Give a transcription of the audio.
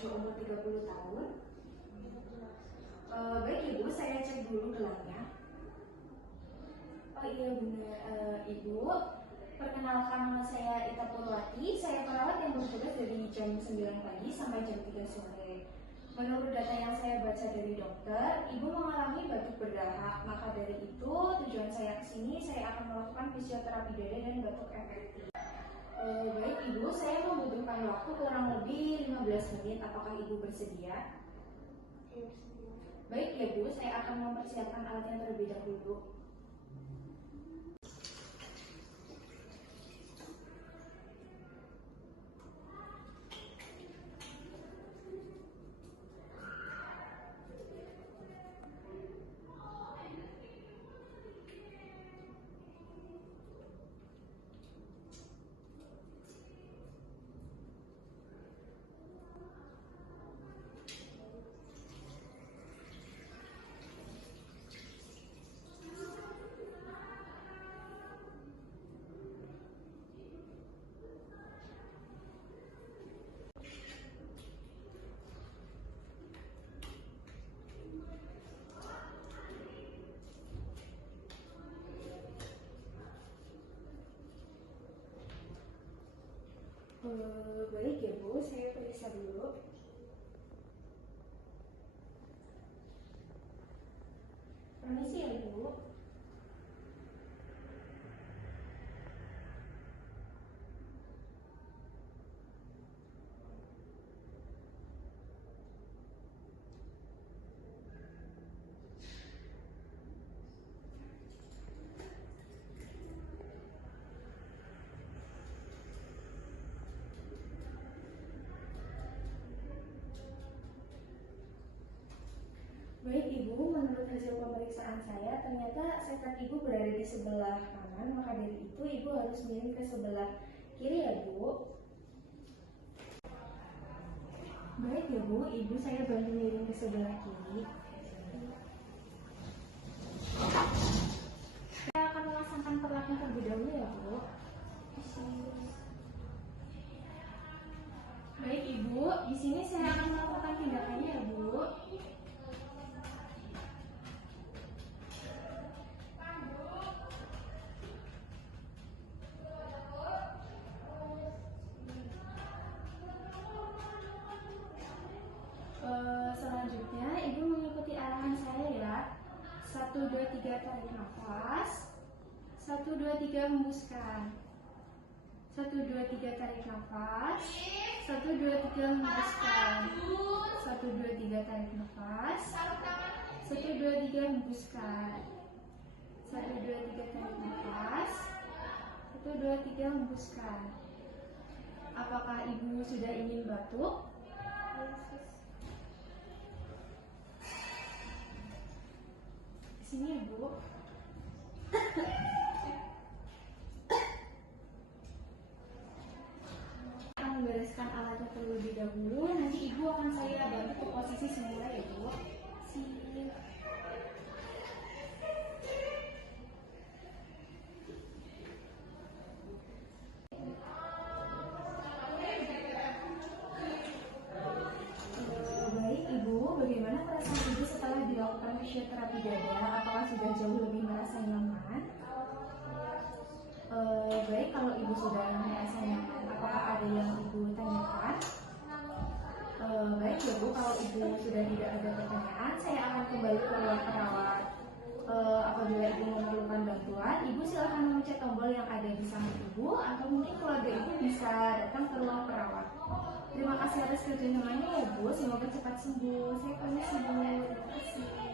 berusia umur 30 tahun. Baik Ibu, saya cek dulu gelarnya. Oh iya benar, Ibu. Perkenalkan, nama saya Ita Purwati. Saya perawat yang bertugas dari jam 9 pagi sampai jam 3 sore. Menurut data yang saya baca dari dokter, Ibu mengalami batuk berdahak. Maka dari itu, tujuan saya ke sini, saya akan melakukan fisioterapi dada dan batuk efektif. Baik Ibu, saya membutuhkan waktu kurang lebih 15 menit. Apakah Ibu bersedia? Baik ya Bu, saya akan mempersiapkan alatnya terlebih dahulu. Baik ya Bu, saya periksa dulu. Permisi ya Bu. Baik Ibu, menurut hasil pemeriksaan saya, ternyata sekat Ibu berada di sebelah kanan, maka dari itu Ibu harus miring ke sebelah kiri ya Bu. Baik ya Bu, Ibu saya bantu miring ke sebelah kiri. Saya akan memasangkan perlatnya terlebih dahulu ya Bu. Baik Ibu, di sini saya akan melakukan tindakannya ya Bu. Selanjutnya Ibu mengikuti arahan saya ya. 1, 2, 3 tarik nafas. 1, 2, 3 hembuskan. 1, 2, 3 tarik nafas. 1, 2, 3 hembuskan. 1, 2, 3 tarik nafas. 1, 2, 3 hembuskan. 1, 2, 3 tarik nafas. 1, 2, 3 hembuskan. Apakah Ibu sudah ingin batuk? Sini ya Bu. Akan membereskan alatnya terlebih dahulu. Nanti Ibu akan saya bantu ke posisi semula ya Bu. Sini. Baik Ibu, bagaimana perasaan Ibu setelah dilakukan fisioterapi dada? Apakah sudah jauh lebih merasa nyaman? Baik, kalau Ibu sudah merasa nyaman, apakah ada yang Ibu tanyakan? Baik ya Bu, kalau Ibu sudah tidak ada pertanyaan, saya akan kembali ke ruang perawat. Apabila Ibu memerlukan bantuan, Ibu silahkan memencet tombol yang ada di samping Ibu, atau mungkin keluarga Ibu bisa datang ke ruang perawat. Terima kasih atas kerjasamanya ya Bu, semoga cepat sembuh. Saya permisi Bu, terima kasih.